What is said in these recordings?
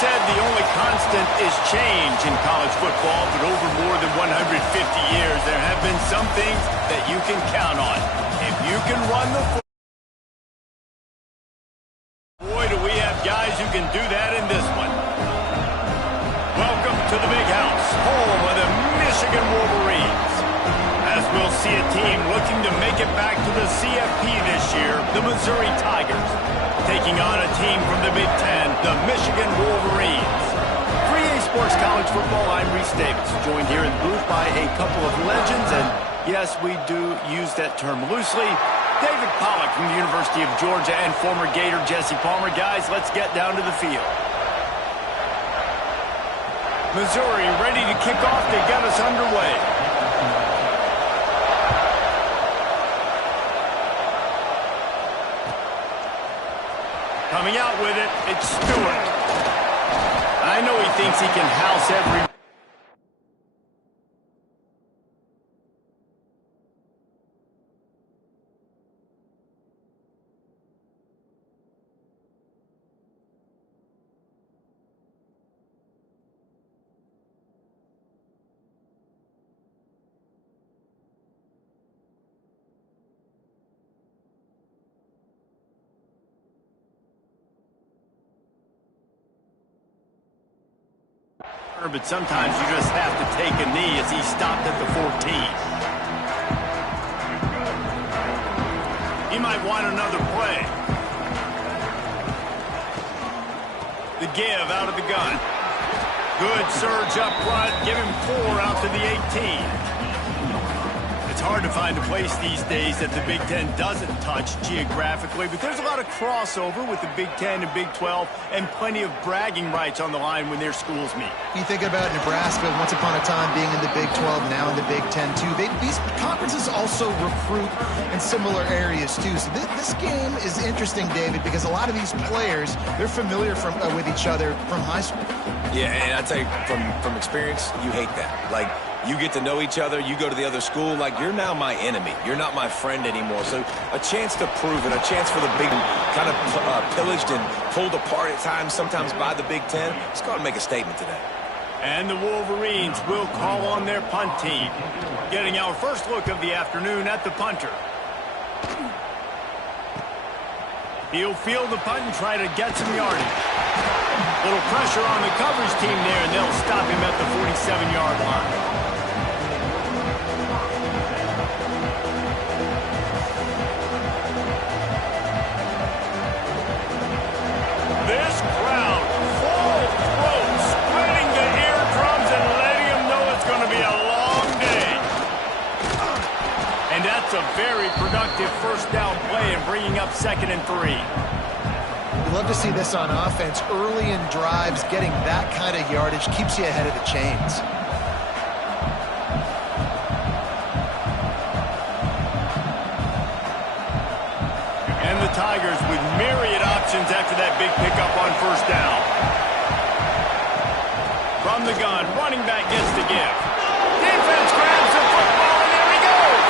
said the only constant is change in college football, but over more than 150 years, there have been some things that you can count on. If you can run the football, boy, do we have guys who can do that in this one. Welcome to the Big House, home of the Michigan Wolverines. As we'll see a team looking to make it back to the CFP this year, the Missouri Tigers, taking on a team from the Big Ten, the Michigan Wolverines. 3A Sports College Football, I'm Reese Davis, joined here in the booth by a couple of legends, and yes, we do use that term loosely. David Pollack from the University of Georgia and former Gator Jesse Palmer. Guys, let's get down to the field. Missouri ready to kick off. They got us underway. Coming out with it, it's Stewart. I know he thinks he can house every... But sometimes you just have to take a knee as he stopped at the 14. He might want another play. The give out of the gun. Good surge up front. Give him 4 out to the 18. It's hard to find a place these days that the Big Ten doesn't touch geographically, but there's a lot of crossover with the Big Ten and Big 12 and plenty of bragging rights on the line when their schools meet. You think about Nebraska once upon a time being in the Big 12, now in the Big 10 too. These conferences also recruit in similar areas too. So this game is interesting, David, because a lot of these players, they're familiar with each other from high school. Yeah, and I tell you, from experience, you hate that. Like, you get to know each other, you go to the other school, like, you're now my enemy. You're not my friend anymore. So a chance to prove it, a chance for the Big kind of pillaged and pulled apart at times, sometimes by the Big Ten. Let's go and make a statement today. And the Wolverines will call on their punt team. Getting our first look of the afternoon at the punter. He'll field the punt and try to get some yardage. Little pressure on the coverage team there, and they'll stop him at the 47-yard line. This crowd, full throat, spreading the eardrums and letting them know it's going to be a long day. And that's a very productive first down play and bringing up 2nd and 3. You love to see this on offense. Early in drives, getting that kind of yardage keeps you ahead of the chains. And the Tigers with myriad options after that big pickup on first down. From the gun, running back gets the give. Defense grabs the football, and there he goes.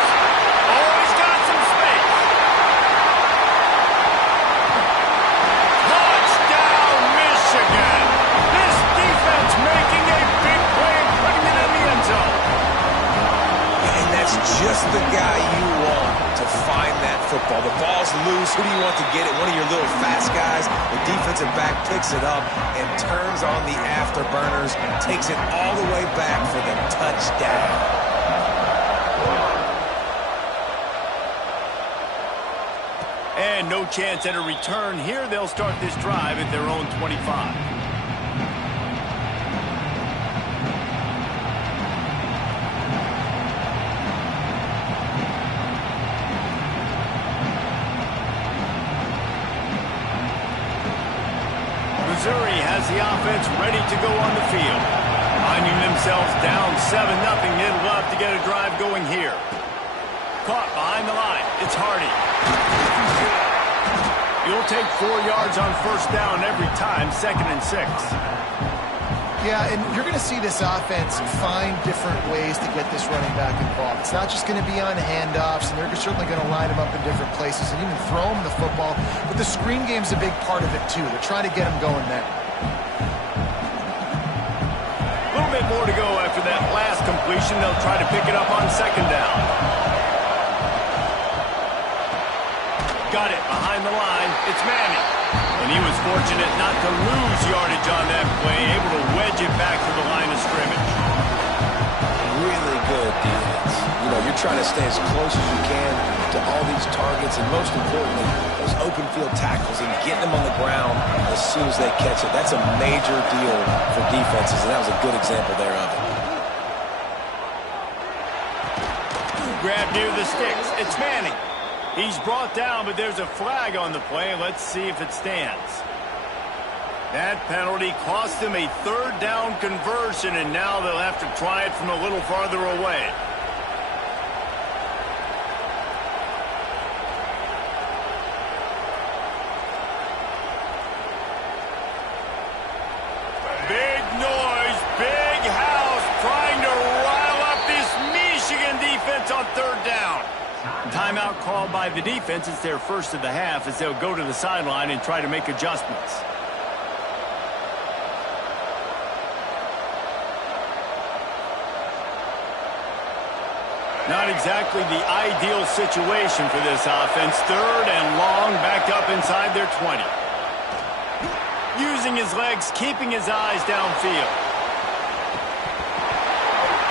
Oh, he's got some space. Touchdown, Michigan. This defense making a big play and putting it in the end zone. And that's just the guy you want to find that football. The ball's loose. Who do you want to get it? One of your little fast guys. The defensive back picks it up and turns on the afterburners, takes it all the way back for the touchdown. And no chance at a return here. They'll start this drive at their own 25. Missouri has the offense ready to go on the field. Finding themselves down 7-0, they'd love to get a drive going here. Caught behind the line. It's Hardy. You'll take 4 yards on first down every time, 2nd and 6. Yeah, and you're going to see this offense find different ways to get this running back involved. It's not just going to be on handoffs, and they're certainly going to line him up in different places and even throw him the football. But the screen game's a big part of it, too. They're trying to get him going there. more to go after that last completion. They'll try to pick it up on second down. Got it behind the line. It's Manning. And he was fortunate not to lose yardage on that play, able to wedge it back to the line of scrimmage. Really good defense. You know, you're trying to stay as close as you can to all these targets, and most importantly, those open field tackles and getting them on the ground as soon as they catch it. That's a major deal for defenses, and that was a good example there of it. Grab near the sticks. It's Manning. He's brought down, but there's a flag on the play. Let's see if it stands. That penalty cost him a third down conversion, and now they'll have to try it from a little farther away. Big noise, big house, trying to rile up this Michigan defense on third down. Timeout called by the defense. It's their first of the half as they'll go to the sideline and try to make adjustments. Not exactly the ideal situation for this offense. Third and long, back up inside their 20. Using his legs, keeping his eyes downfield.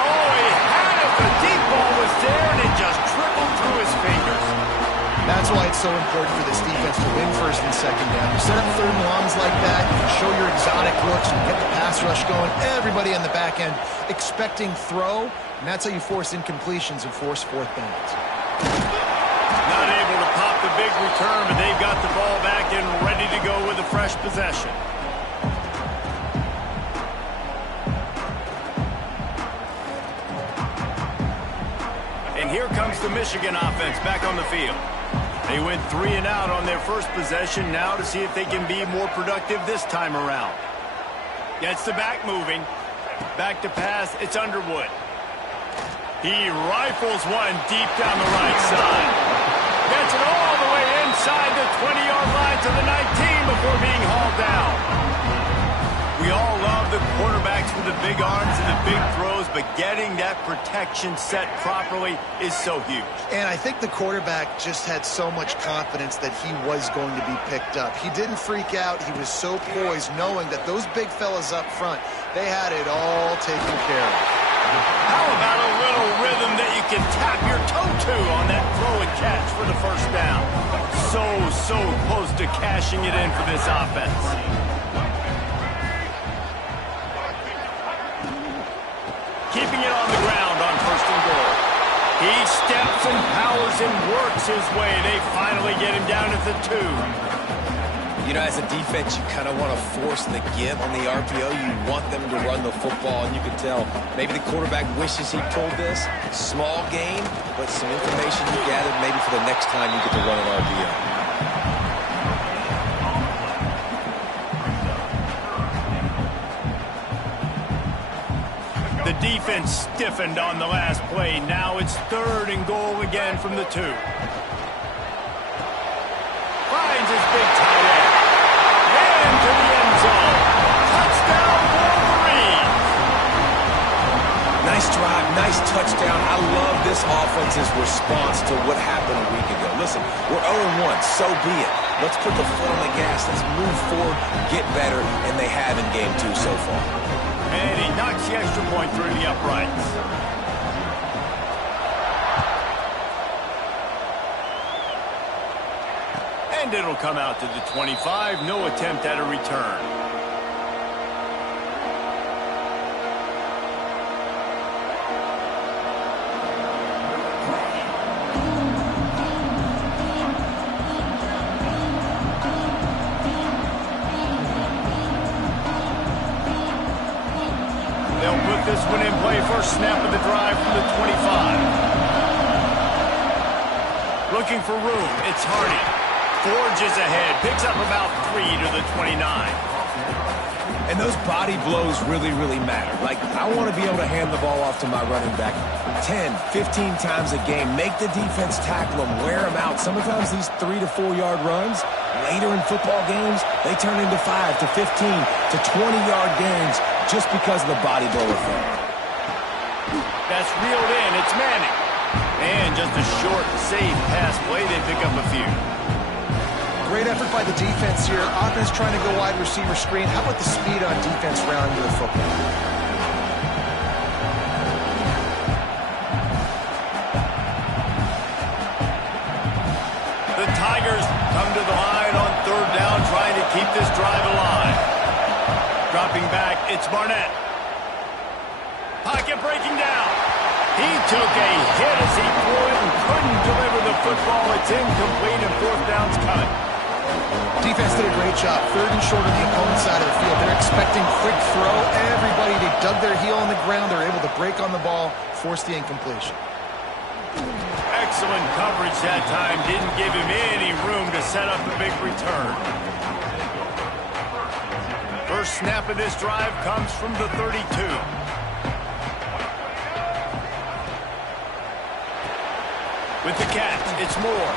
Oh, he had it. The deep ball was there, and it just trickled through his fingers. That's why it's so important for this defense to win first and second down. You set up third and longs like that, you can show your exotic looks, you get the pass rush going, everybody on the back end expecting throw, and that's how you force incompletions and force fourth downs. Not able to pop the big return, but they've got the ball back and ready to go with a fresh possession. And here comes the Michigan offense back on the field. They went 3 and out on their first possession, now to see if they can be more productive this time around. Gets the back moving. Back to pass, it's Underwood. He rifles one deep down the right side. Gets it all the way inside the 20-yard line to the 19 before being hauled down. We all love the quarterbacks with the big arms and the big throws, but getting that protection set properly is so huge. And I think the quarterback just had so much confidence that he was going to be picked up. He didn't freak out. He was so poised, knowing that those big fellas up front, they had it all taken care of. How about a little rhythm that you can tap your toe to on that throw and catch for the first down? So close to cashing it in for this offense. Keeping it on the ground on first and goal. He steps and powers and works his way. They finally get him down at the 2. You know, as a defense, you kind of want to force the give on the RPO. You want them to run the football, and you can tell maybe the quarterback wishes he pulled this. Small gain, but some information you gathered maybe for the next time you get to run an RPO. The defense stiffened on the last play. Now it's third and goal again from the 2. Finds his big tight end. Into the end zone. Touchdown, Wolverines. Nice drive, nice touchdown. I love this offense's response to what happened a week ago. Listen, we're 0-1, so be it. Let's put the foot on the gas. Let's move forward, get better, and they have in game 2 so far. And he knocks the extra point through the uprights. And it'll come out to the 25. No attempt at a return. They'll put this one in play. First snap of the drive from the 25. Looking for room. It's Hardy. Forges ahead. Picks up about 3 to the 29. And those body blows really, really matter. Like, I want to be able to hand the ball off to my running back 10, 15 times a game. Make the defense tackle them, wear them out. Sometimes these 3 to 4 yard runs, Later in football games, they turn into 5 to 15 to 20-yard gains just because of the body blow effect. That's reeled in. It's Manning. And just a short, safe pass play. They pick up a few. Great effort by the defense here. Offense trying to go wide receiver screen. How about the speed on defense rounding the football? The Tigers come to the line on third down, trying to keep this drive alive. Dropping back, it's Barnett. Pocket breaking down. He took a hit as he threw it and couldn't deliver the football. It's incomplete and fourth down's coming. Defense did a great job. Third and short on the opponent's side of the field. They're expecting quick throw. Everybody, they dug their heel on the ground. They're able to break on the ball, force the incompletion. Excellent coverage that time. Didn't give him any room to set up a big return. First snap of this drive comes from the 32. With the catch, it's Moore.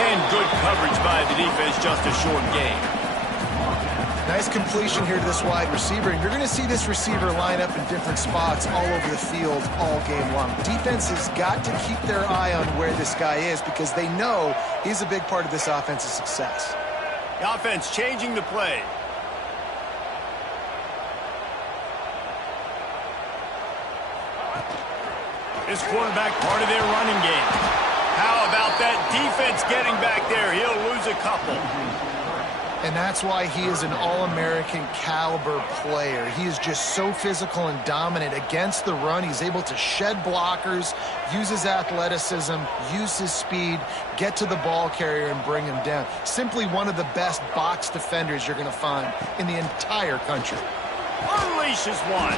And good coverage by the defense, just a short gain. Nice completion here to this wide receiver. And you're going to see this receiver line up in different spots all over the field all game long. Defense has got to keep their eye on where this guy is because they know he's a big part of this offense's success. The offense changing the play. This quarterback part of their running game. How about that defense getting back there? He'll lose a couple. And that's why he is an All-American caliber player. He is just so physical and dominant against the run. He's able to shed blockers, use his athleticism, use his speed, get to the ball carrier and bring him down. Simply one of the best box defenders you're going to find in the entire country. Unleashes one.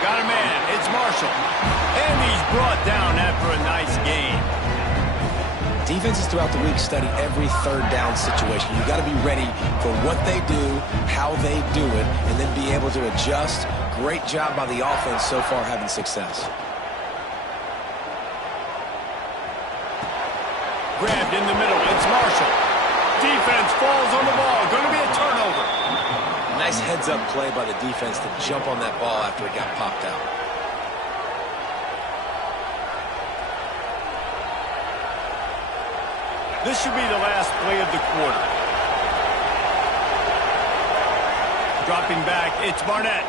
Got a man. It's Marshall. And he's brought down after a nice game. Defenses throughout the week study every third down situation. You got to be ready for what they do, how they do it, and then be able to adjust. Great job by the offense so far having success. Grabbed in the middle. It's Marshall. Defense falls on the ball. Going to be a turnover. Nice heads-up play by the defense to jump on that ball after it got popped out. This should be the last play of the quarter. Dropping back, it's Barnett.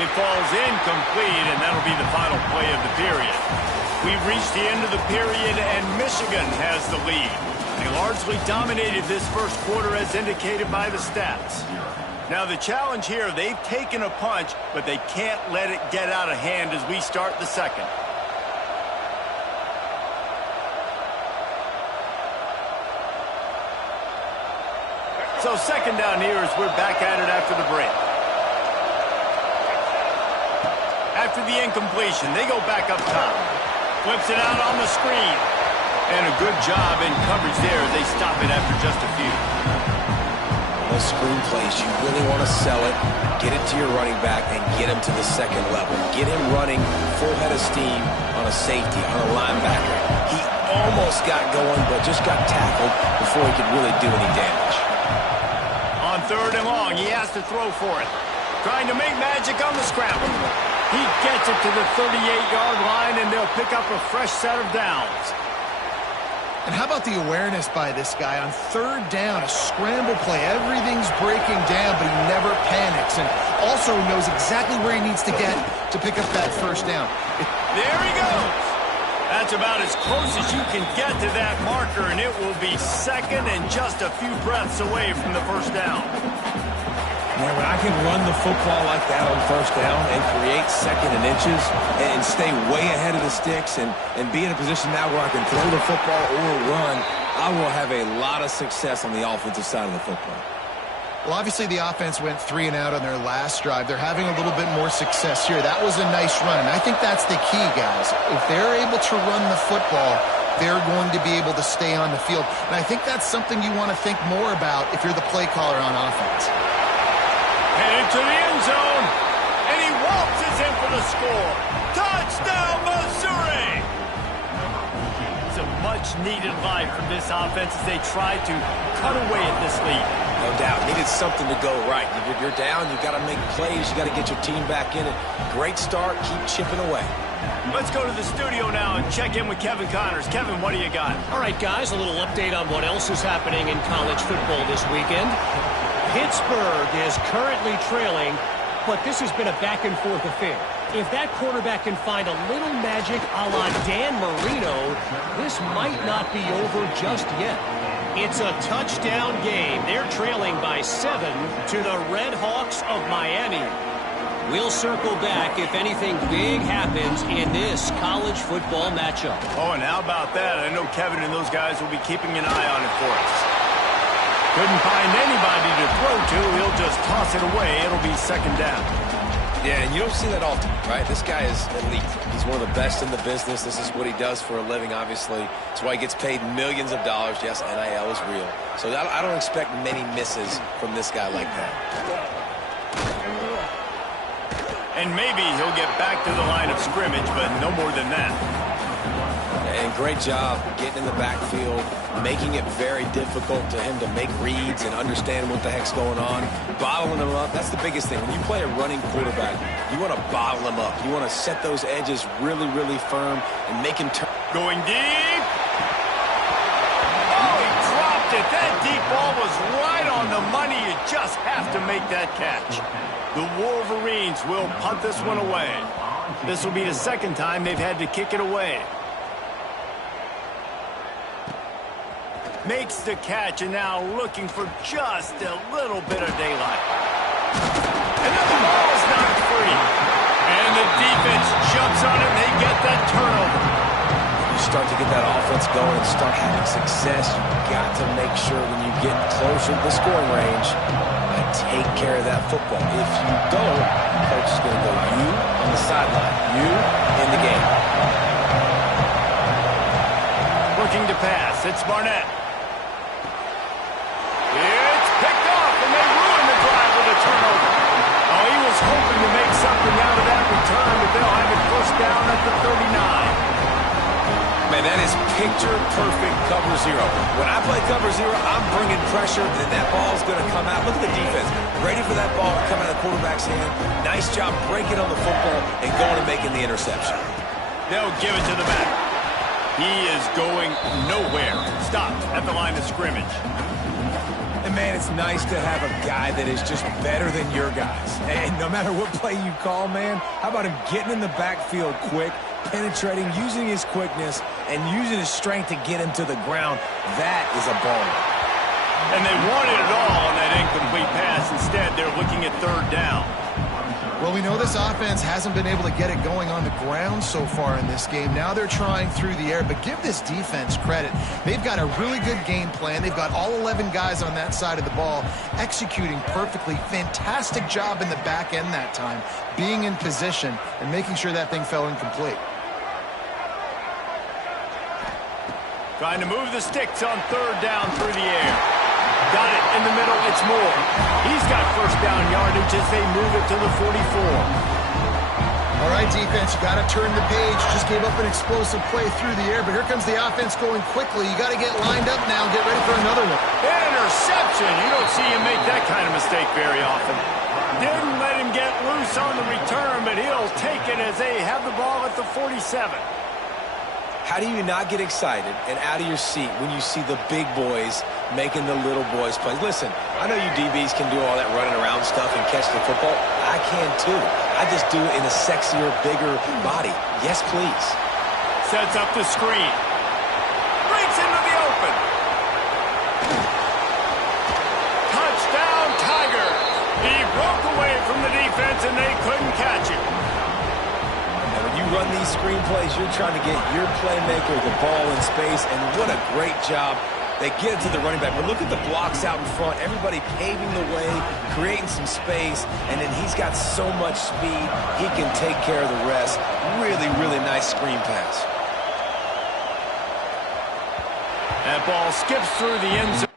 It falls incomplete, and that'll be the final play of the period. We've reached the end of the period, and Michigan has the lead. They largely dominated this first quarter as indicated by the stats. Now the challenge here, they've taken a punch, but they can't let it get out of hand as we start the second. So second down here as we're back at it after the break. After the incompletion, they go back up top. Flips it out on the screen. And a good job in coverage there as they stop it after just a few. Those screen plays, you really want to sell it, get it to your running back, and get him to the second level. Get him running full head of steam on a safety, on a linebacker. He almost got going, but just got tackled before he could really do any damage. On third and long, he has to throw for it. Trying to make magic on the scramble. He gets it to the 38-yard line, and they'll pick up a fresh set of downs. And how about the awareness by this guy on third down, a scramble play. Everything's breaking down, but he never panics, and also knows exactly where he needs to get to pick up that first down. There he goes. That's about as close as you can get to that marker, and it will be second and just a few breaths away from the first down. Yeah, when I can run the football like that on first down and create second and inches and stay way ahead of the sticks and be in a position now where I can throw the football or run, I will have a lot of success on the offensive side of the football. Well, obviously the offense went 3 and out on their last drive. They're having a little bit more success here. That was a nice run, and I think that's the key, guys. If they're able to run the football, they're going to be able to stay on the field. And I think that's something you want to think more about if you're the play caller on offense. Headed to the end zone, and he waltzes in for the score. Touchdown, Missouri! It's a much much needed life from this offense as they tried to cut away at this lead. No doubt. Needed something to go right. You're down. You got to make plays. You got to get your team back in it. Great start. Keep chipping away. Let's go to the studio now and check in with Kevin Connors. Kevin, what do you got? All right, guys, a little update on what else is happening in college football this weekend. Pittsburgh is currently trailing, but this has been a back-and-forth affair. If that quarterback can find a little magic a la Dan Marino, this might not be over just yet. It's a touchdown game. They're trailing by 7 to the Red Hawks of Miami. We'll circle back if anything big happens in this college football matchup. Oh, and how about that? I know Kevin and those guys will be keeping an eye on it for us. Couldn't find anybody to throw to. He'll just toss it away. It'll be second down. Yeah, and you don't see that often, right? This guy is elite. He's one of the best in the business. This is what he does for a living, obviously. That's why he gets paid millions of dollars. Yes, NIL is real. So I don't expect many misses from this guy like that. And maybe he'll get back to the line of scrimmage, but no more than that. And great job getting in the backfield, making it very difficult to him to make reads and understand what the heck's going on, bottling him up. That's the biggest thing. When you play a running quarterback, you want to bottle him up. You want to set those edges really, really firm and make him turn. Going deep. Oh, he dropped it. That deep ball was right on the money. You just have to make that catch. The Wolverines will punt this one away. This will be the second time they've had to kick it away. Makes the catch and now looking for just a little bit of daylight. And then the ball's not free. And the defense jumps on it and they get that turnover. You start to get that offense going and start having success. You've got to make sure when you get closer to the scoring range, take care of that football. If you don't, coach is going to go you on the sideline, you in the game. Looking to pass. It's Barnett. It's picked off, and they ruin the drive with a turnover. Oh, he was hoping to make something out of that return, but they'll have it first down at the 39. Man, that is picture-perfect cover zero. When I play cover zero, I'm bringing pressure, and that ball's going to come out. Look at the defense. Ready for that ball to come out of the quarterback's hand. Nice job breaking on the football and going and making the interception. They'll give it to the back. He is going nowhere. Stopped at the line of scrimmage. And, man, it's nice to have a guy that is just better than your guys. And no matter what play you call, man, how about him getting in the backfield quick, penetrating, using his quickness, and using his strength to get him to the ground. That is a baller. And they wanted it all on that incomplete pass. Instead, they're looking at third down. Well, we know this offense hasn't been able to get it going on the ground so far in this game. Now they're trying through the air, but give this defense credit. They've got a really good game plan. They've got all 11 guys on that side of the ball executing perfectly. Fantastic job in the back end that time, being in position and making sure that thing fell incomplete. Trying to move the sticks on third down through the air. Got it in the middle. It's Moore. He's got first down yardage as they move it to the 44. All right, defense, you got to turn the page. Just gave up an explosive play through the air, but here comes the offense going quickly. You got to get lined up now and get ready for another one. Interception. You don't see him make that kind of mistake very often. Didn't let him get loose on the return, but he'll take it as they have the ball at the 47. How do you not get excited and out of your seat when you see the big boys making the little boys play? Listen, I know you DBs can do all that running around stuff and catch the football. I can too. I just do it in a sexier, bigger body. Yes, please. Sets up the screen. Breaks into the open. Touchdown, Tiger. He broke away from the defense and they couldn't catch him. You run these screenplays, you're trying to get your playmaker the ball in space, and what a great job. They get it to the running back, but look at the blocks out in front. Everybody paving the way, creating some space, and then he's got so much speed, he can take care of the rest. Really, really nice screen pass. That ball skips through the end zone.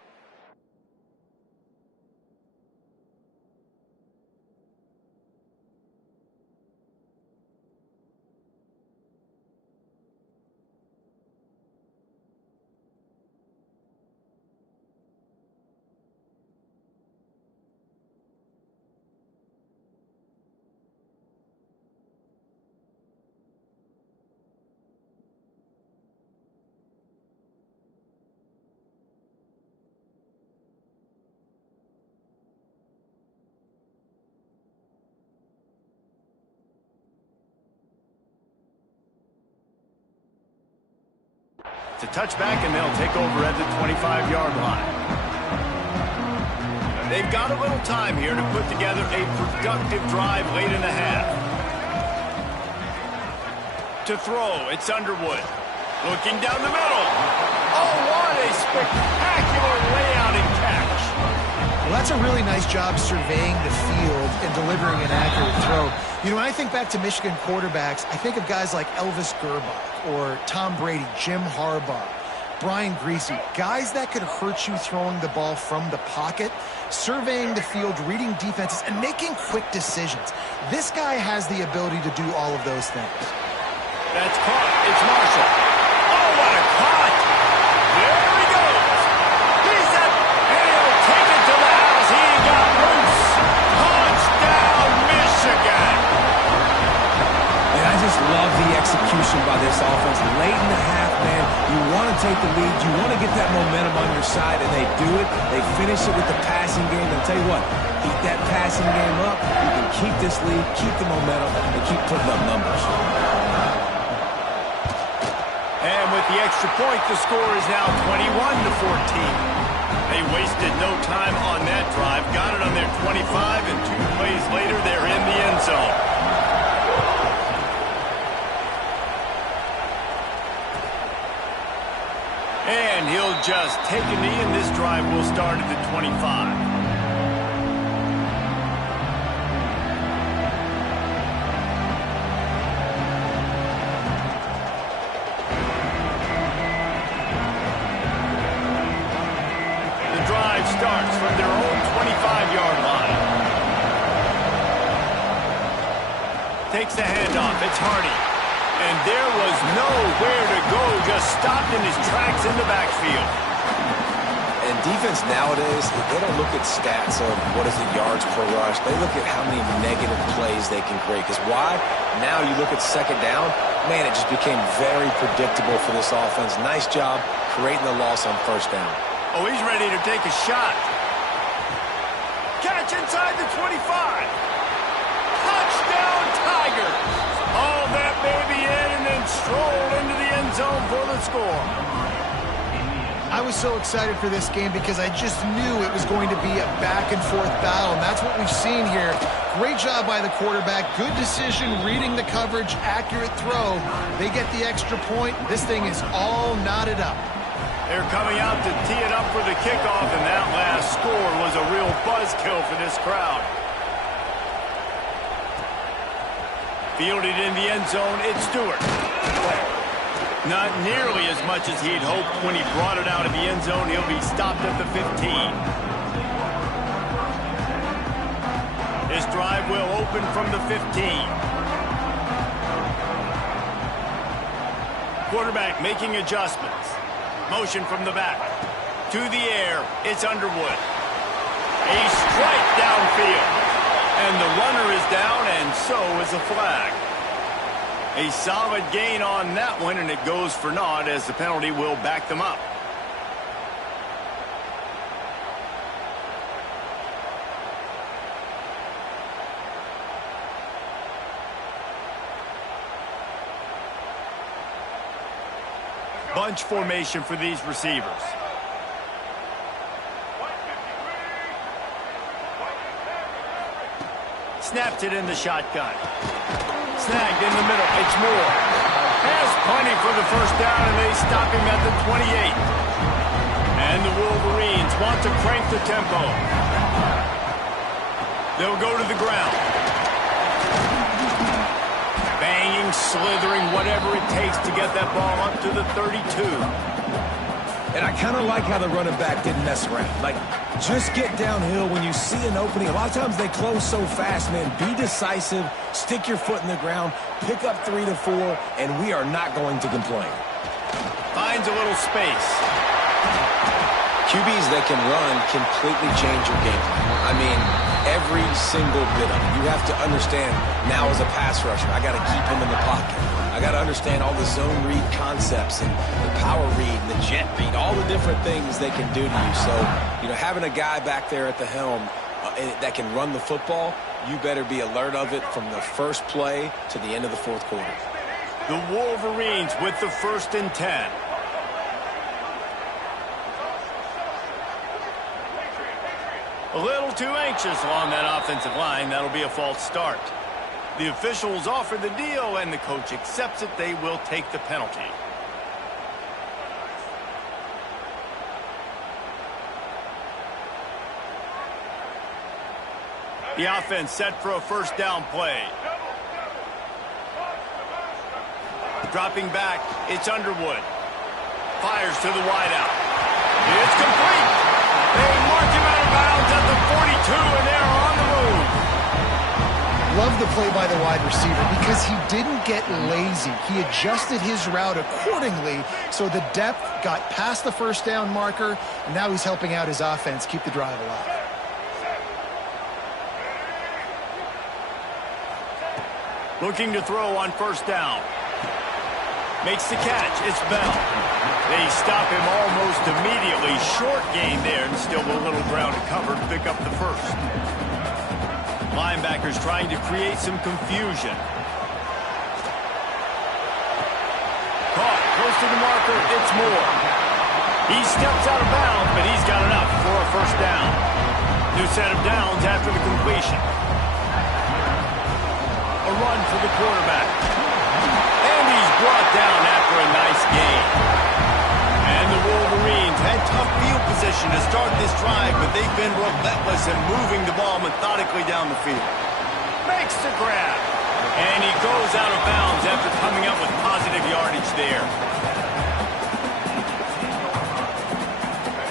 It's a touchback, and they'll take over at the 25-yard line. They've got a little time here to put together a productive drive late in the half. To throw, it's Underwood. Looking down the middle. Oh, what a spectacular layout and catch. Well, that's a really nice job surveying the field and delivering an accurate throw. You know, when I think back to Michigan quarterbacks, I think of guys like Elvis Gerbach or Tom Brady, Jim Harbaugh, Brian Griese, guys that could hurt you throwing the ball from the pocket, surveying the field, reading defenses, and making quick decisions. This guy has the ability to do all of those things. That's caught. It's Marshall. Oh, what a cut! There he goes. He's up, and he'll take it to the house. He got loose. Touchdown, Michigan. And I just love the execution by this offense. Late in the half, man, you want to take the lead. You want to get that momentum on your side, and they do it. They finish it with the passing game. And I'll tell you what, keep that passing game up. You can keep this lead, keep the momentum, and keep putting up numbers. And with the extra point, the score is now 21-14. They wasted no time on that drive. Got it on their 25, and 2 plays later, they're in the end zone. And he'll just take a knee, and this drive will start at the 25. Starts from their own 25-yard line. Takes the handoff. It's Hardy. And there was nowhere to go. Just stopped in his tracks in the backfield. And defense nowadays, they don't look at stats of what is the yards per rush. They look at how many negative plays they can create. Because why? Now you look at second down, man, it just became very predictable for this offense. Nice job creating the loss on first down. Oh, he's ready to take a shot. Catch inside the 25. Touchdown, Tigers. Haul that baby in and then stroll into the end zone for the score. I was so excited for this game because I just knew it was going to be a back-and-forth battle, and that's what we've seen here. Great job by the quarterback. Good decision, reading the coverage, accurate throw. They get the extra point. This thing is all knotted up. They're coming out to tee it up for the kickoff, and that last score was a real buzzkill for this crowd. Fielded in the end zone, it's Stewart. Not nearly as much as he'd hoped when he brought it out of the end zone. He'll be stopped at the 15. This drive will open from the 15. Quarterback making adjustments. Motion from the back. To the air, it's Underwood. A strike downfield. And the runner is down, and so is a flag. A solid gain on that one, and it goes for naught as the penalty will back them up. Bunch formation for these receivers. Snapped it in the shotgun. Snagged in the middle. It's Moore. Has plenty for the first down, and they stop him at the 28. And the Wolverines want to crank the tempo. They'll go to the ground. Banging, slithering, whatever it takes to get that ball up to the 32. And I kind of like how the running back didn't mess around. Like, just get downhill when you see an opening. A lot of times they close so fast, man. Be decisive, stick your foot in the ground, pick up 3 to 4, and we are not going to complain. Finds a little space. QBs that can run completely change your game plan. I mean, every single bit of it. You have to understand now as a pass rusher, I got to keep him in the pocket. I got to understand all the zone read concepts and the power read and the jet read, all the different things they can do to you. So, you know, having a guy back there at the helm that can run the football, you better be alert of it from the first play to the end of the fourth quarter. The Wolverines with the 1st and 10. A little too anxious along that offensive line. That'll be a false start. The officials offer the deal, and the coach accepts it. They will take the penalty. The offense set for a first down play. Dropping back, it's Underwood. Fires to the wideout. It's complete. They mark him out of bounds at the 42, and they're on the move. Love the play by the wide receiver because he didn't get lazy. He adjusted his route accordingly, so the depth got past the first down marker, and now he's helping out his offense keep the drive alive. Looking to throw on first down. Makes the catch. It's Bell. They stop him almost immediately. Short gain there, and still a little ground to cover to pick up the first. Linebackers trying to create some confusion. Caught close to the marker. It's Moore. He steps out of bounds, but he's got enough for a first down. New set of downs after the completion. A run for the quarterback. And he's brought down after a nice gain. And the Wolverines had tough field position to start this drive, but they've been relentless in moving the ball methodically down the field. Makes the grab. And he goes out of bounds after coming up with positive yardage there.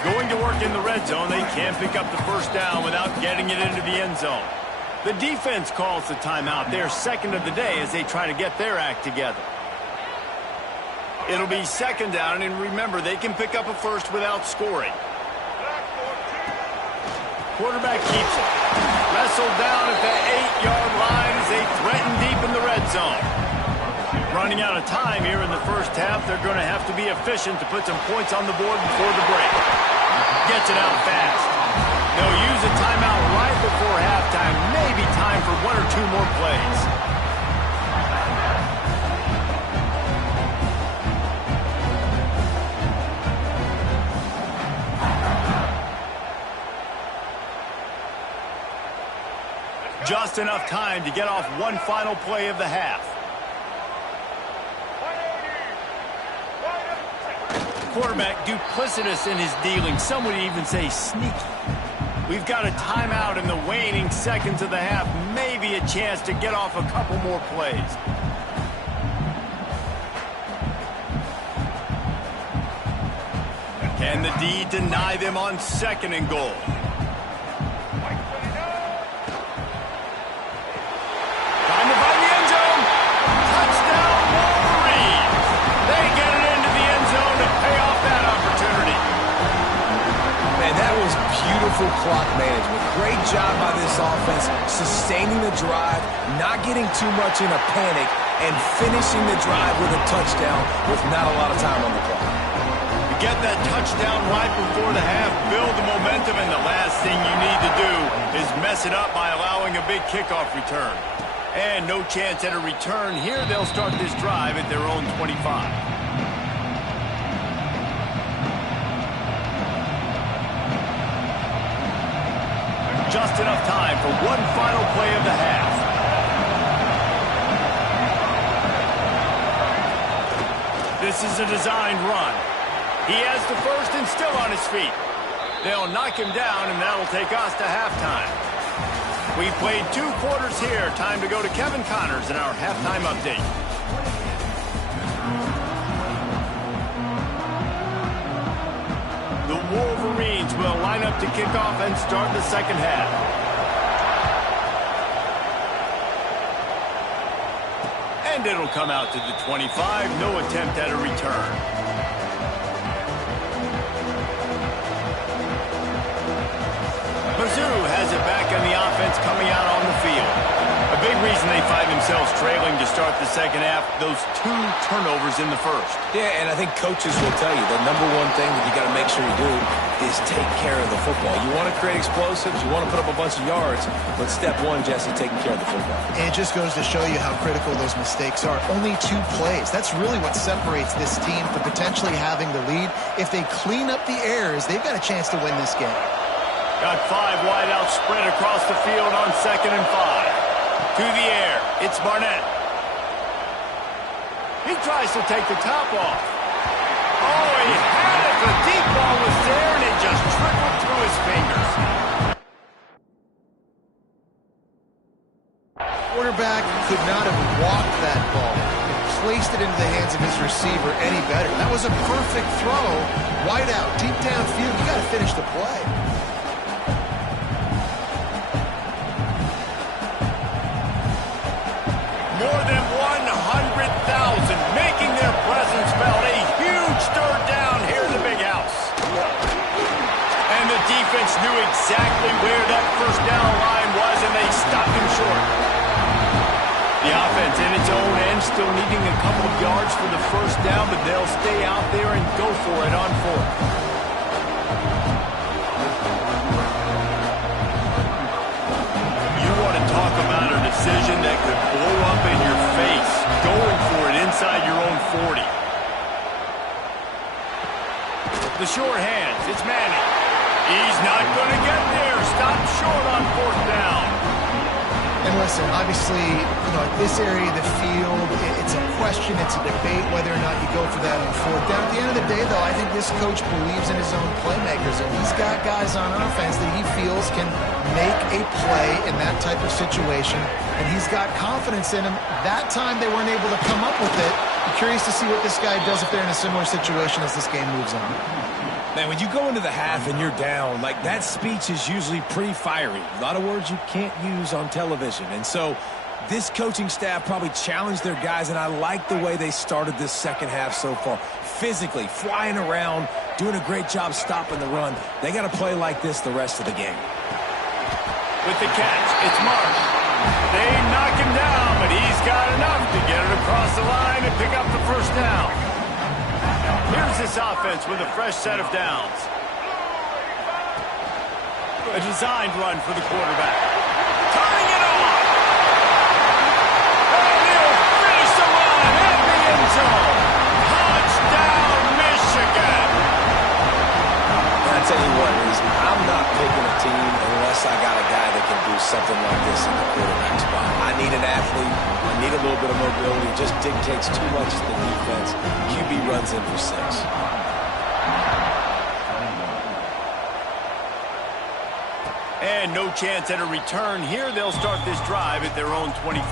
Going to work in the red zone, they can't pick up the first down without getting it into the end zone. The defense calls the timeout. They're second of the day as they try to get their act together. It'll be second down, and remember, they can pick up a first without scoring. Quarterback keeps it. Wrestled down at the 8-yard line as they threaten deep in the red zone. Running out of time here in the first half, they're going to have to be efficient to put some points on the board before the break. Gets it out fast. They'll use a timeout right before halftime. Maybe time for one or two more plays. Just enough time to get off one final play of the half. Quarterback duplicitous in his dealing. Some would even say sneaky. We've got a timeout in the waning seconds of the half. Maybe a chance to get off a couple more plays. Can the D deny them on second and goal? Time to find the end zone. Touchdown, Wolverines. They get it into the end zone to pay off that opportunity. Man, that was beautiful clock management. Great job by this offense, sustaining the drive, not getting too much in a panic, and finishing the drive with a touchdown with not a lot of time on the clock. Get that touchdown right before the half, build the momentum, and the last thing you need to do is mess it up by allowing a big kickoff return. And no chance at a return here. They'll start this drive at their own 25. Just enough time for one final play of the half. This is a designed run. He has the first and still on his feet. They'll knock him down, and that'll take us to halftime. We played 2 quarters here. Time to go to Kevin Connors in our halftime update. The Wolverines will line up to kick off and start the second half. And it'll come out to the 25. No attempt at a return. Mizzou has it back on the offense coming out on the field. A big reason they find themselves trailing to start the second half, those 2 turnovers in the first. Yeah, and I think coaches will tell you the number one thing that you got to make sure you do is take care of the football. You want to create explosives, you want to put up a bunch of yards, but step 1, Jesse, taking care of the football. And it just goes to show you how critical those mistakes are. Only 2 plays. That's really what separates this team from potentially having the lead. If they clean up the errors, they've got a chance to win this game. Got 5 wide out spread across the field on 2nd and 5. To the air, it's Barnett. He tries to take the top off. Oh, he had it. The deep ball was there, and it just trickled through his fingers. Quarterback could not have walked that ball and placed it into the hands of his receiver any better. That was a perfect throw. Wide out, deep downfield. You got to finish the play. More than 100,000 making their presence felt. A huge third down here in the big house. And the defense knew exactly where that first down line was, and they stopped him short. The offense in its own end still needing a couple of yards for the first down, but they'll stay out there and go for it on 4th. You want to talk about a decision that could blow up in your face, going for it inside your own 40. The short hands, it's Manning. He's not going to get there. Stop short on 4th down. And listen, obviously, at this area of the field, it's a question, it's a debate whether or not you go for that on 4th down. At the end of the day, though, I think this coach believes in his own playmakers, and he's got guys on offense that he feels can make a play in that type of situation, and he's got confidence in him. That time they weren't able to come up with it. I'm curious to see what this guy does if they're in a similar situation as this game moves on. Man, when you go into the half and you're down, like, that speech is usually pretty fiery. A lot of words you can't use on television. And so this coaching staff probably challenged their guys, and I like the way they started this second half so far. Physically, flying around, doing a great job stopping the run. They got to play like this the rest of the game. With the catch, it's Marsh. They knock him down, but he's got enough to get it across the line and pick up the first down. Here's this offense with a fresh set of downs. A designed run for the quarterback. Turning it on! And he'll finish the run in the end zone. Touchdown, Michigan! I tell you what, I'm not picking a team unless I got a guy that can do something like this in the quarterback spot. I need an athlete. I need a little bit of mobility. It just dictates too much to the defense. QB runs in for 6. And no chance at a return here. They'll start this drive at their own 25.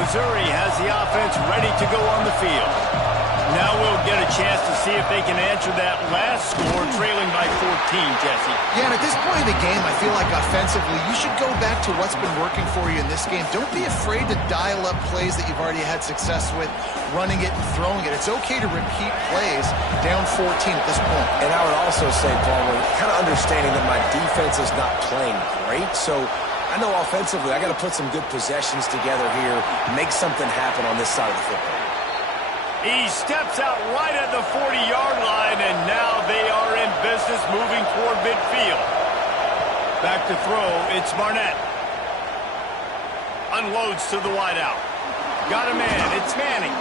Missouri has the offense ready to go on the field. Now we'll get a chance to see if they can answer that last score, trailing by 14, Jesse. Yeah, and at this point of the game, I feel like offensively, you should go back to what's been working for you in this game. Don't be afraid to dial up plays that you've already had success with, running it and throwing it. It's okay to repeat plays down 14 at this point. And I would also say, Palmer, kind of understanding that my defense is not playing great, so I know offensively I got to put some good possessions together here, make something happen on this side of the football. He steps out right at the 40-yard line, and now they are in business moving toward midfield. Back to throw, it's Barnett. Unloads to the wideout. Got a man, it's Manning.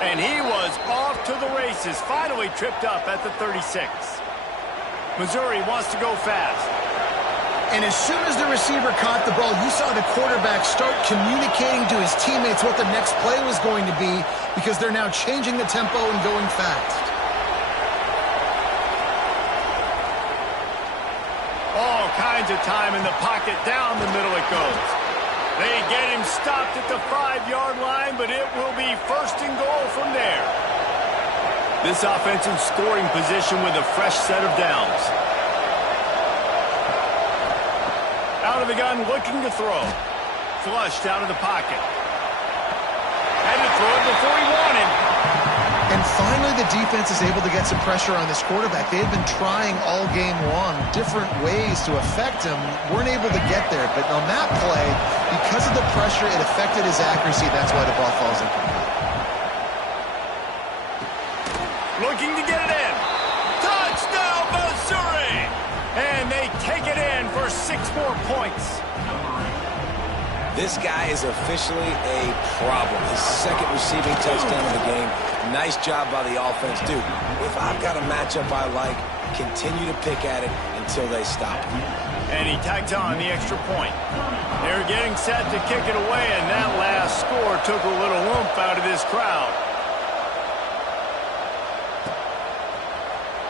And he was off to the races, finally tripped up at the 36. Missouri wants to go fast. And as soon as the receiver caught the ball, you saw the quarterback start communicating to his teammates what the next play was going to be, because they're now changing the tempo and going fast. All kinds of time in the pocket, down the middle it goes. They get him stopped at the 5-yard line, but it will be 1st and goal from there. This offense in scoring position with a fresh set of downs. Out of the gun, looking to throw. Flushed out of the pocket. Had to throw it before he wanted. And finally, the defense is able to get some pressure on this quarterback. They've been trying all game long different ways to affect him. Weren't able to get there. But on that play, because of the pressure, it affected his accuracy. That's why the ball falls incomplete. Looking to get it in. Touchdown, Missouri! And they take it in for 6 more points. This guy is officially a problem. His 2nd receiving touchdown of the game. Nice job by the offense, dude. If I've got a matchup I like, continue to pick at it until they stop. And he tags on the extra point. They're getting set to kick it away, and that last score took a little oomph out of this crowd.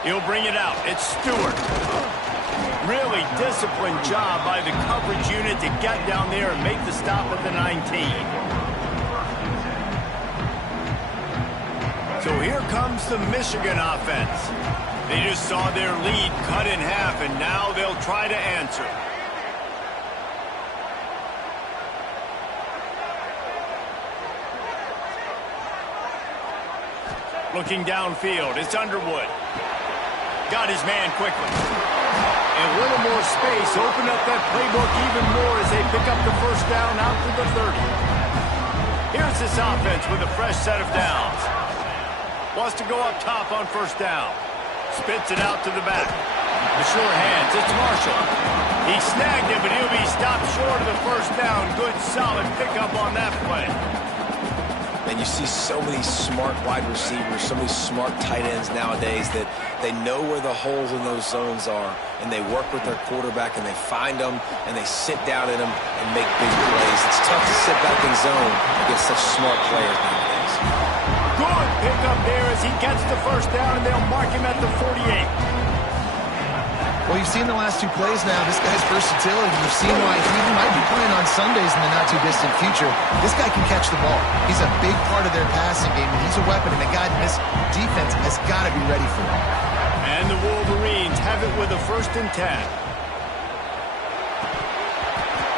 He'll bring it out. It's Stewart. Really disciplined job by the coverage unit to get down there and make the stop at the 19. So here comes the Michigan offense. They just saw their lead cut in half, and now they'll try to answer. Looking downfield, it's Underwood. Got his man quickly. And a little more space, open up that playbook even more as they pick up the first down out to the 30. Here's this offense with a fresh set of downs. Wants to go up top on first down. Spits it out to the back. The sure hands, it's Marshall. He snagged it, but he'll be stopped short of the first down. Good, solid pickup on that play. And you see so many smart wide receivers, so many smart tight ends nowadays that they know where the holes in those zones are, and they work with their quarterback, and they find them, and they sit down in them and make big plays. It's tough to sit back in zone against such smart players nowadays. Good pickup there as he gets the first down, and they'll mark him at the 48. Well, you've seen the last two plays now. This guy's versatility. You've seen why he might be playing on Sundays in the not-too-distant future. This guy can catch the ball. He's a big part of their passing game, and he's a weapon, and a guy this defense has got to be ready for him. And the Wolverines have it with a 1st and 10.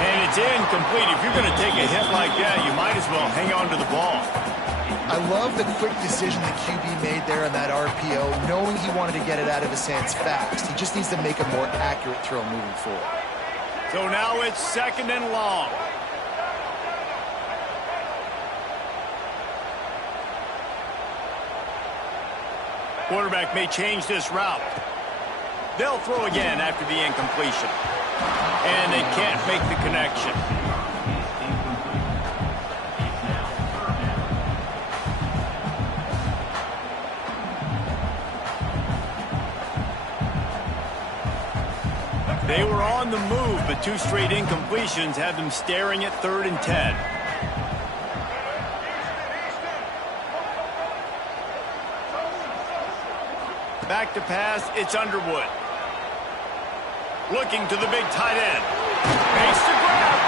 And it's incomplete. If you're going to take a hit like that, you might as well hang on to the ball. I love the quick decision the QB made there on that RPO, knowing he wanted to get it out of his hands fast. He just needs to make a more accurate throw moving forward. So now it's 2nd and long. Quarterback may change this route. They'll throw again after the incompletion. And they can't make the connection. They were on the move, but 2 straight incompletions had them staring at 3rd and 10. Back to pass, it's Underwood. Looking to the big tight end. Makes the grab.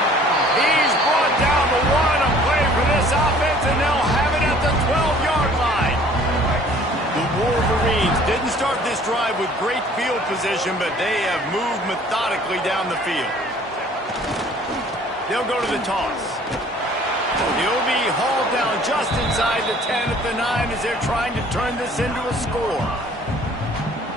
He's brought down the one. A play for this offense, and they'll have it at the 12-yard line. The Wolverines didn't start this drive with great field position, but they have moved methodically down the field. They'll go to the toss. He'll be hauled down just inside the 10 at the 9 as they're trying to turn this into a score.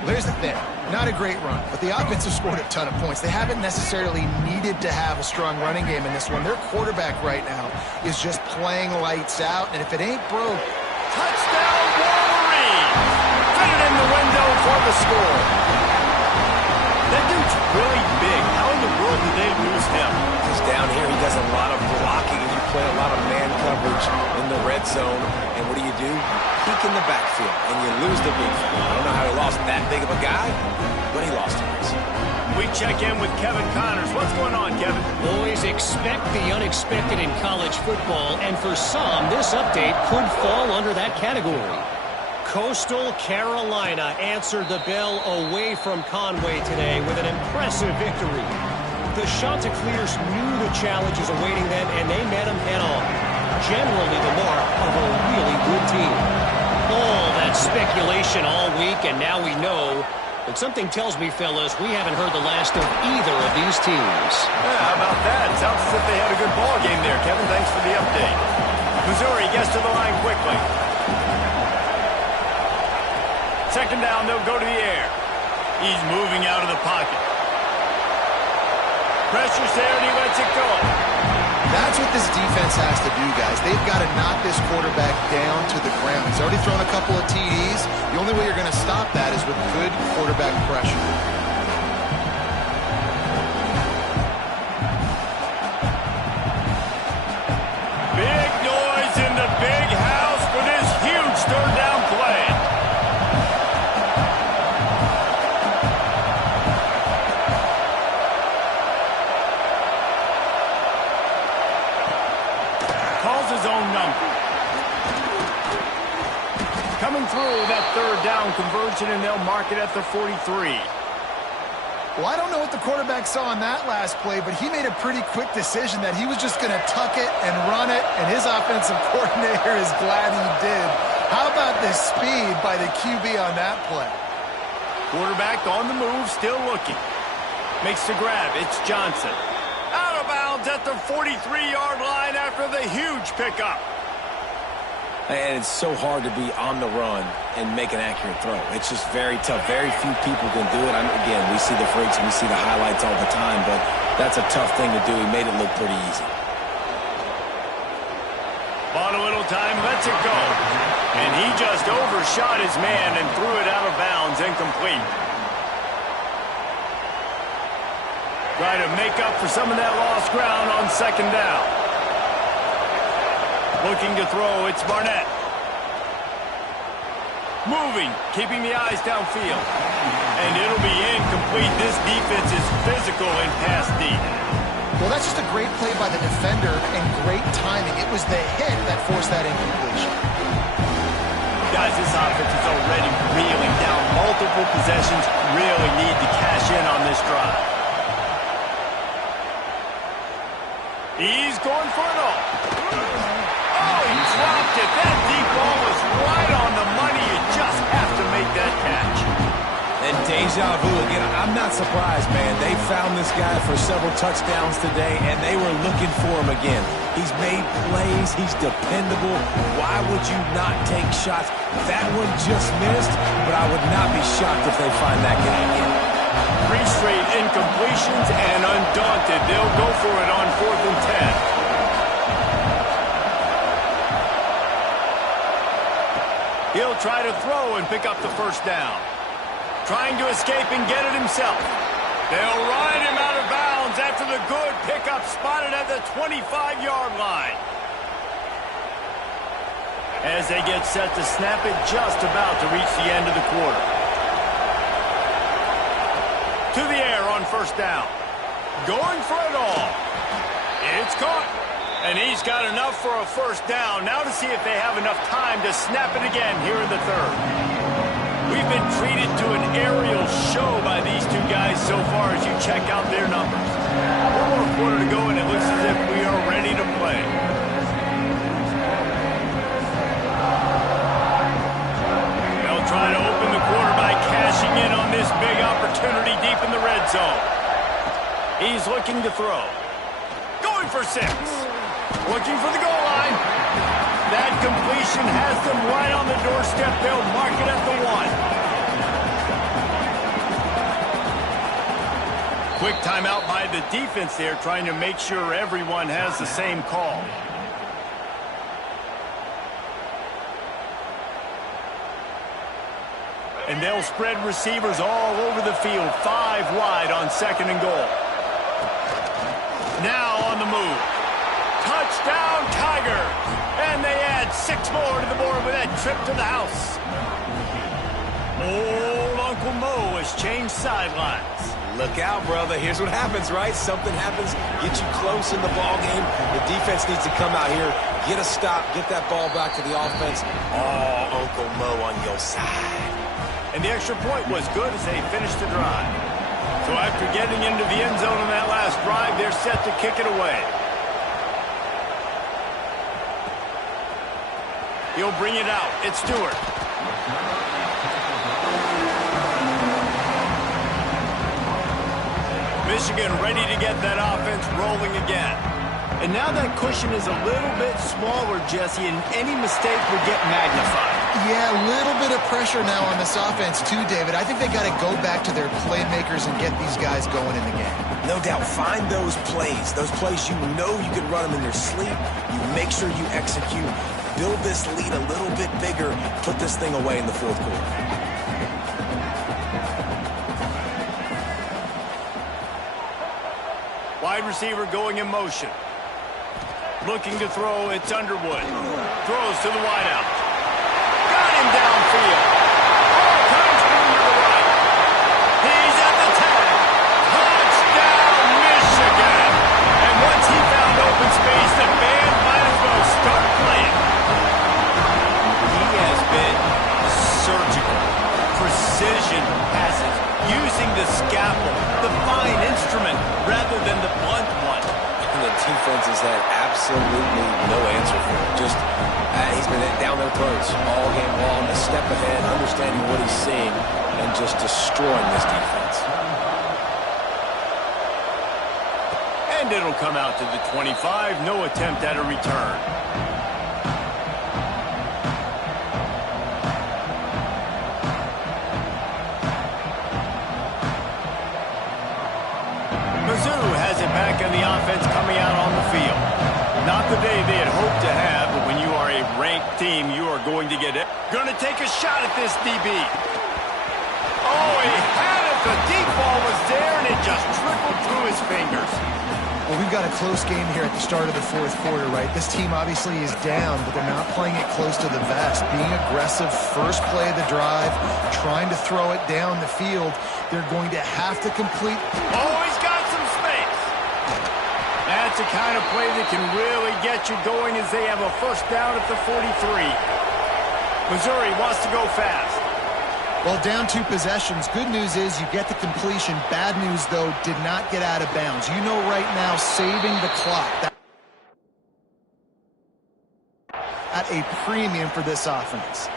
There's the thing. Not a great run, but the offense has scored a ton of points. They haven't necessarily needed to have a strong running game in this one. Their quarterback right now is just playing lights out, and if it ain't broke... Touchdown, Wolverines! Fit it in the window for the score. That dude's really big. How in the world did they lose him? Because down here he does a lot of blocking, and you play a lot of man coverage in the red zone. And what do? Peek in the backfield, and you lose the big fella. I don't know how he lost that big of a guy, but he lost him. We check in with Kevin Connors. What's going on, Kevin? Always expect the unexpected in college football, and for some, this update could fall under that category. Coastal Carolina answered the bell away from Conway today with an impressive victory. The Chanticleers knew the challenges awaiting them, and they met them head-on. Generally the mark of a really good team. All that speculation all week, and now we know. But something tells me, fellas, we haven't heard the last of either of these teams. Yeah, how about that? Sounds as if they had a good ball game there, Kevin. Thanks for the update. Missouri gets to the line quickly. 2nd down, they'll go to the air. He's moving out of the pocket. Pressure's there, and he lets it go. That's what this defense has to do, guys. They've got to knock this quarterback down to the ground. He's already thrown a couple of TDs. The only way you're going to stop that is with good quarterback pressure. Big noise in the big house for this huge 3rd down down conversion, and they'll mark it at the 43. Well, I don't know what the quarterback saw on that last play, but he made a pretty quick decision that he was just going to tuck it and run it, and his offensive coordinator is glad he did. How about the speed by the QB on that play? Quarterback on the move, still looking. Makes the grab. It's Johnson. Out of bounds at the 43-yard line after the huge pickup. And it's so hard to be on the run and make an accurate throw. It's just very tough. Very few people can do it. Again, we see the freaks and we see the highlights all the time, but that's a tough thing to do. He made it look pretty easy. Bought a little time, lets it go. And he just overshot his man and threw it out of bounds, incomplete. Try to make up for some of that lost ground on second down. Looking to throw, it's Barnett. Moving, keeping the eyes downfield. And it'll be incomplete. This defense is physical and pass deep. Well, that's just a great play by the defender and great timing. It was the hit that forced that incompletion. Guys, this offense is already reeling down multiple possessions. Really need to cash in on this drive. He's going for it all. Oh, he dropped it. That deep ball was right on the money. You just have to make that catch. And deja vu again. I'm not surprised, man. They found this guy for several touchdowns today, and they were looking for him again. He's made plays. He's dependable. Why would you not take shots? That one just missed, but I would not be shocked if they find that guy again. 3 straight incompletions, and undaunted, they'll go for it on 4th and 10. He'll try to throw and pick up the first down. Trying to escape and get it himself. They'll ride him out of bounds after the good pickup spotted at the 25-yard line. As they get set to snap it, just about to reach the end of the quarter. To the air on first down. Going for it all. It's caught. And he's got enough for a first down. Now to see if they have enough time to snap it again here in the third. We've been treated to an aerial show by these two guys so far as you check out their numbers. One more quarter to go, and it looks as if we are ready to play. They'll try to open the quarter by cashing in on this big opportunity deep in the red zone. He's looking to throw. Going for 6. Looking for the goal line. That completion has them right on the doorstep. They'll mark it at the 1. Quick timeout by the defense there, trying to make sure everyone has the same call. And they'll spread receivers all over the field. 5 wide on 2nd and goal. Now on the move. Touchdown, Tigers! And they add 6 more to the board with that trip to the house. Old Uncle Mo has changed sidelines. Look out, brother. Here's what happens, right? Something happens, get you close in the ball game. The defense needs to come out here, get a stop, get that ball back to the offense. Oh, Uncle Mo on your side. And the extra point was good as they finished the drive. So after getting into the end zone on that last drive, they're set to kick it away. He'll bring it out. It's Stewart. Michigan ready to get that offense rolling again. And now that cushion is a little bit smaller, Jesse, and any mistake would get magnified. Yeah, a little bit of pressure now on this offense too, David. I think they got to go back to their playmakers and get these guys going in the game. No doubt. Find those plays you know you can run them in your sleep. You make sure you execute. Build this lead a little bit bigger. Put this thing away in the 4th quarter. Wide receiver going in motion. Looking to throw, it's Underwood. Throws to the wideout. Got him downfield. All kinds of room to the right. He's at the 10. Touchdown, Michigan. And once he found open space, the band might as well start playing. He has been surgical. defense has had absolutely no answer for it. Just, he's been down their throats all game long, a step ahead, understanding what he's seeing, and just destroying this defense. And it'll come out to the 25. No attempt at a return. Mizzou has it back on the offense coming out on the field. Not the day they had hoped to have, but when you are a ranked team, you are going to get it. Going to take a shot at this DB. Oh, he had it. The deep ball was there, and it just trickled through his fingers. Well, we've got a close game here at the start of the fourth quarter, right? This team obviously is down, but they're not playing it close to the vest. Being aggressive, first play of the drive, trying to throw it down the field. They're going to have to complete. Oh, he's got some space. That's the kind of play that can really get you going as they have a first down at the 43. Missouri wants to go fast. Well, down 2 possessions. Good news is you get the completion. Bad news, though, did not get out of bounds. You know right now, saving the clock at a premium for this offense.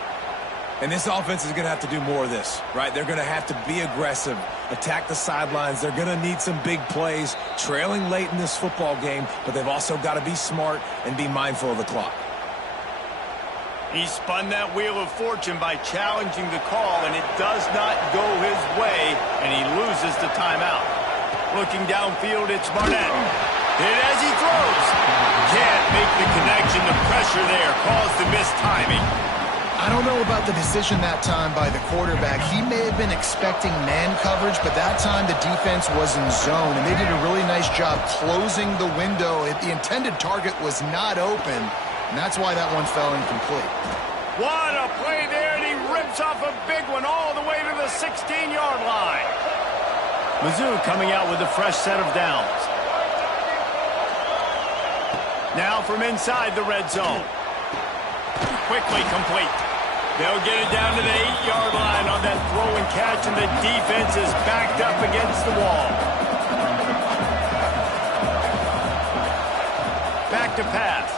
And this offense is going to have to do more of this, right? They're going to have to be aggressive, attack the sidelines. They're going to need some big plays, trailing late in this football game, but they've also got to be smart and be mindful of the clock. He spun that wheel of fortune by challenging the call, and it does not go his way, and he loses the timeout. Looking downfield, it's Barnett. Hit as he throws. Can't make the connection. The pressure there caused the missed timing. I don't know about the decision that time by the quarterback. He may have been expecting man coverage, but that time the defense was in zone, and they did a really nice job closing the window. The intended target was not open, and that's why that one fell incomplete. What a play there, and he rips off a big one all the way to the 16-yard line. Mizzou coming out with a fresh set of downs. Now from inside the red zone. Quickly complete. They'll get it down to the 8-yard line on that throw and catch, and the defense is backed up against the wall. Back to pass.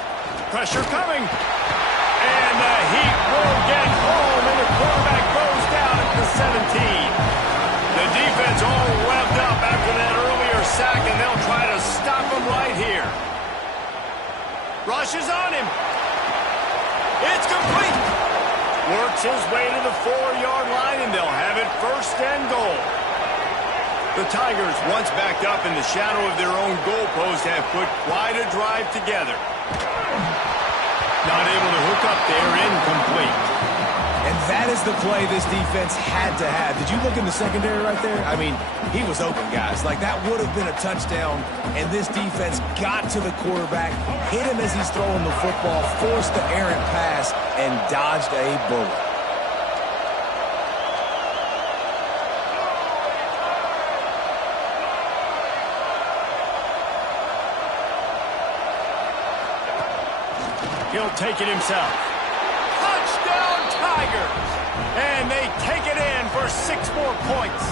Pressure coming. And the heat will get home, and the quarterback goes down at the 17. The defense all revved up after that earlier sack, and they'll try to stop him right here. Rushes on him. It's complete. Works his way to the 4-yard line, and they'll have it first and goal. The Tigers, once backed up in the shadow of their own goalpost, have put quite a drive together. Not able to hook up there, incomplete. And that is the play this defense had to have. Did you look in the secondary right there? I mean, he was open, guys. Like, that would have been a touchdown, and this defense got to the quarterback, hit him as he's throwing the football, forced the errant pass, and dodged a bullet. He'll take it himself. Touchdown, Tigers! And they take it in for 6 more points.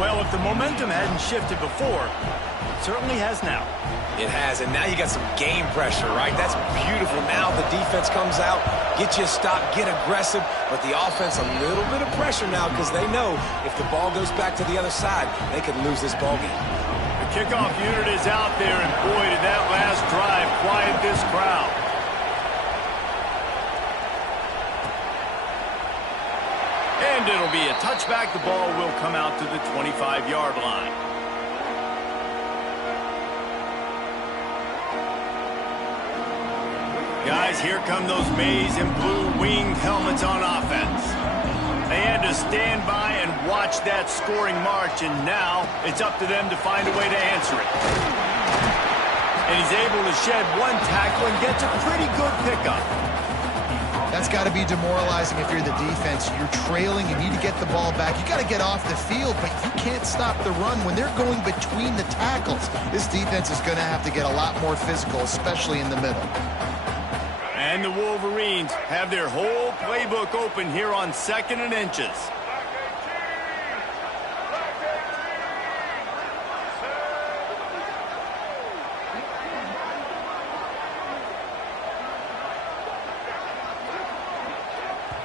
Well, if the momentum hadn't shifted before, it certainly has now. It has, and now you got some game pressure, right? That's beautiful. Now the defense comes out, get you a stop, get aggressive, but the offense a little bit of pressure now because they know if the ball goes back to the other side, they could lose this ball game. The kickoff unit is out there, and boy, did that last drive quiet this crowd. And it'll be a touchback. The ball will come out to the 25-yard line. Guys, here come those maize and blue winged helmets on offense. They had to stand by and watch that scoring march, and now it's up to them to find a way to answer it. And he's able to shed one tackle and gets a pretty good pickup. That's got to be demoralizing if you're the defense. You're trailing, you need to get the ball back. You got to get off the field, but you can't stop the run when they're going between the tackles. This defense is going to have to get a lot more physical, especially in the middle. And the Wolverines have their whole playbook open here on 2nd and inches.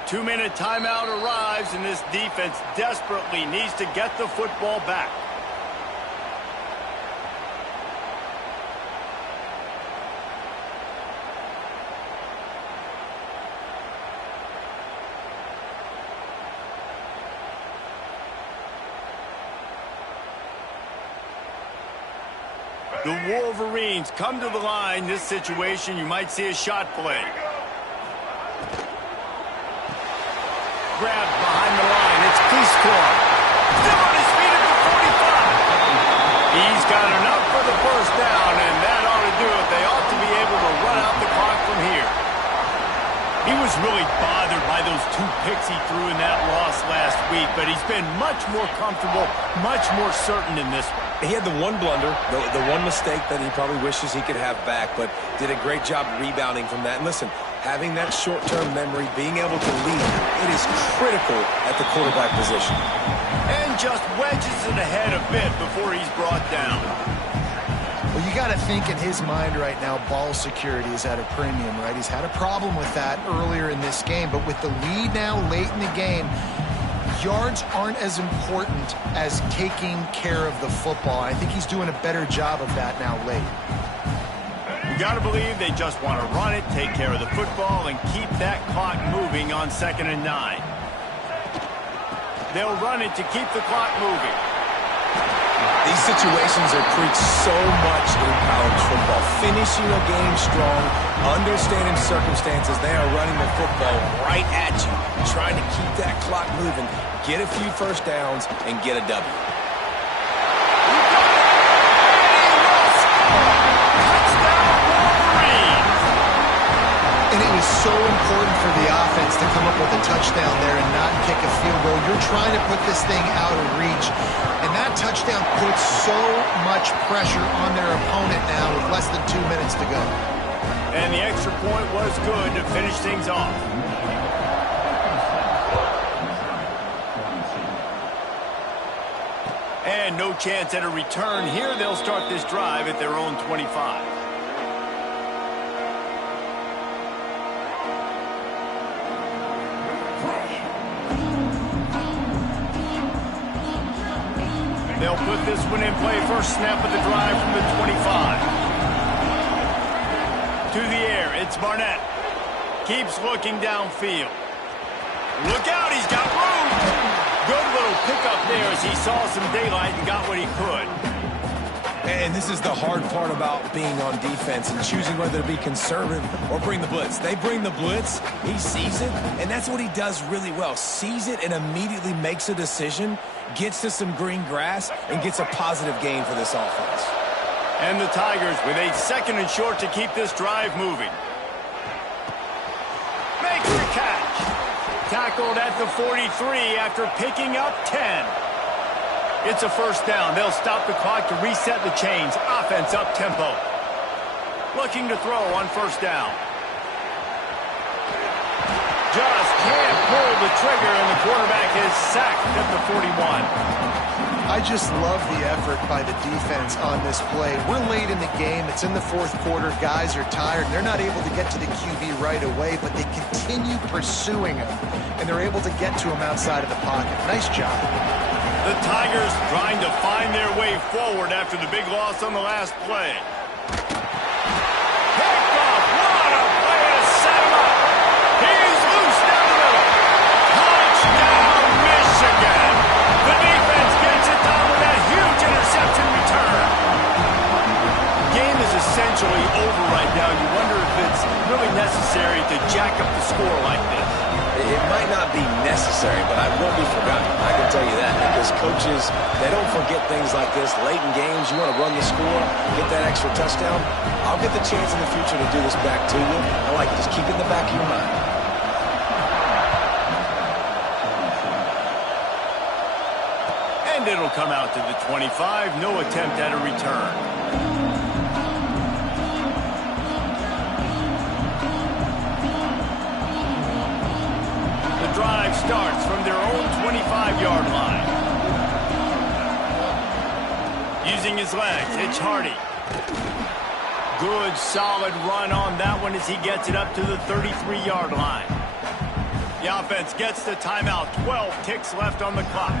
2-minute timeout arrives, and this defense desperately needs to get the football back. The Wolverines come to the line. This situation, you might see a shot play. Grabbed behind the line. It's Cliscore. Still on his feet at the 45. He's got enough for the first down, and that ought to do it. They ought to be able to run out the clock from here. He was really bothered by those 2 picks he threw in that loss last week, but he's been much more comfortable, much more certain in this one. He had the one blunder, the one mistake that he probably wishes he could have back, but did a great job rebounding from that. And listen, having that short-term memory, being able to lead, it is critical at the quarterback position. And just wedges it ahead a bit before he's brought down. Well, you got to think in his mind right now, ball security is at a premium, right? He's had a problem with that earlier in this game, but with the lead now late in the game, yards aren't as important as taking care of the football. I think he's doing a better job of that now late. You got to believe they just want to run it, take care of the football, and keep that clock moving on 2nd and 9. They'll run it to keep the clock moving. These situations are preached so much in college football. Finishing a game strong, understanding circumstances. They are running the football right at you, trying to keep that clock moving, get a few first downs, and get a W. And it was so important for the offense to come up with a touchdown there and not kick a field goal. You're trying to put this thing out of reach, and that touchdown puts so much pressure on their opponent now with less than 2 minutes to go. And the extra point was good to finish things off. And no chance at a return here. They'll start this drive at their own 25. They'll put this one in play. First snap of the drive from the 25. To the air, it's Barnett. Keeps looking downfield. Look out, he's got room. Good little pickup there as he saw some daylight and got what he could. And this is the hard part about being on defense and choosing whether to be conservative or bring the blitz. They bring the blitz, he sees it, and that's what he does really well. Sees it and immediately makes a decision, gets to some green grass, and gets a positive gain for this offense. And the Tigers with a 2nd and short to keep this drive moving. Makes the catch. Tackled at the 43 after picking up 10. It's a first down. They'll stop the clock to reset the chains. Offense up tempo. Looking to throw on first down. Just can't pull the trigger, and the quarterback is sacked at the 41. I just love the effort by the defense on this play. We're late in the game. It's in the 4th quarter. Guys are tired. They're not able to get to the QB right away, but they continue pursuing him, and they're able to get to him outside of the pocket. Nice job. The Tigers trying to find their way forward after the big loss on the last play. Picked off. What a play to set him up. He's loose down the middle. Touchdown, Michigan. The defense gets it done with that huge interception return. Game is essentially over right now. You wonder if it's really necessary to jack up the score like this. It might not be necessary, but I won't be forgotten. I can tell you that, because coaches, they don't forget things like this. Late in games, you want to run the score, get that extra touchdown. I'll get the chance in the future to do this back to you. I like it. Just keep it in the back of your mind. And it'll come out to the 25. No attempt at a return. Drive starts from their own 25-yard line. Using his legs, it's Hardy. Good, solid run on that one as he gets it up to the 33-yard line. The offense gets the timeout. 12 ticks left on the clock.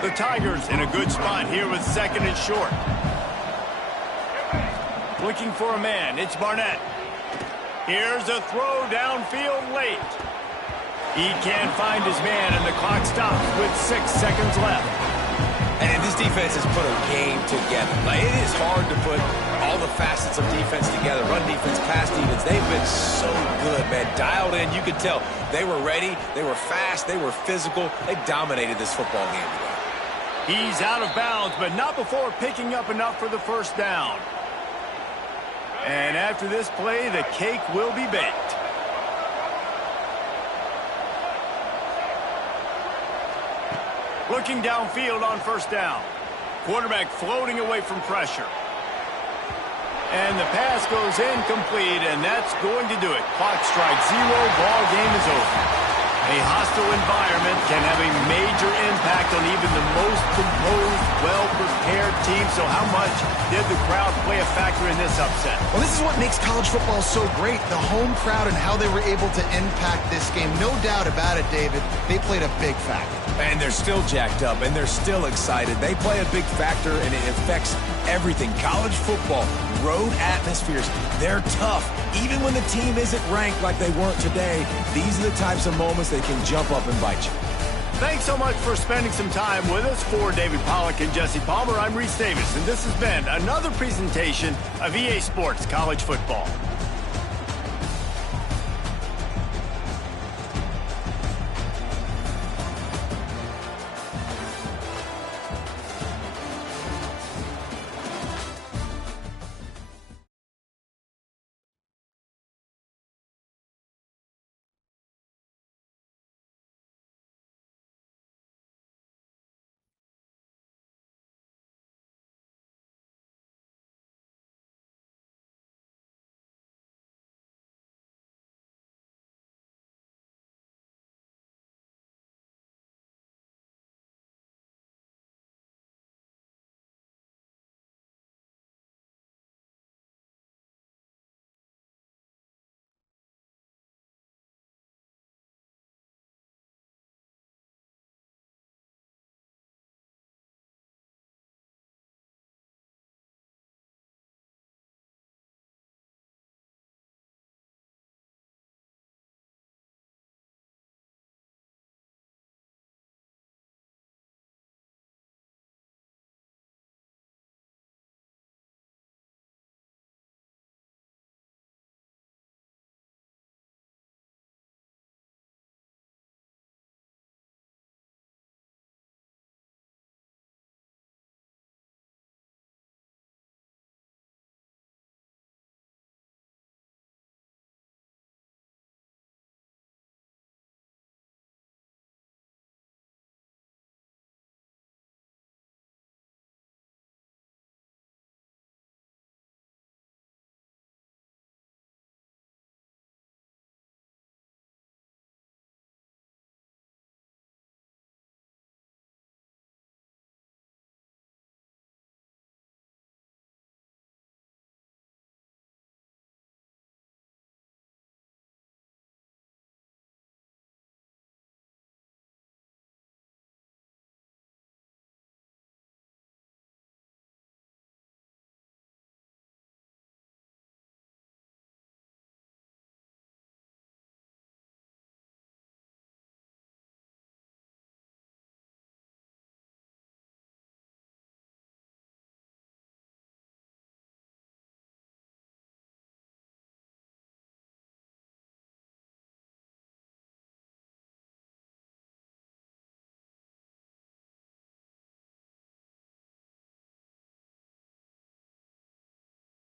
The Tigers in a good spot here with second and short. Looking for a man. It's Barnett. Here's a throw downfield late. He can't find his man, and the clock stops with 6 seconds left. And this defense has put a game together. Like, it is hard to put all the facets of defense together. Run defense, pass defense. They've been so good, man. Dialed in. You could tell they were ready. They were fast. They were physical. They dominated this football game today. He's out of bounds, but not before picking up enough for the first down. And after this play, the cake will be baked. Looking downfield on first down. Quarterback floating away from pressure. And the pass goes incomplete, and that's going to do it. Clock strikes 0. Ball game is over. A hostile environment can have a major impact on even the most composed, well-prepared team. So how much did the crowd play a factor in this upset? Well, this is what makes college football so great, the home crowd and how they were able to impact this game. No doubt about it, David. They played a big factor. And they're still jacked up, and they're still excited. They play a big factor, and it affects everything. College football, road atmospheres, they're tough. Even when the team isn't ranked like they weren't today, these are the types of moments that can jump up and bite you. Thanks so much for spending some time with us. For David Pollack and Jesse Palmer, I'm Reese Davis, and this has been another presentation of EA Sports College Football.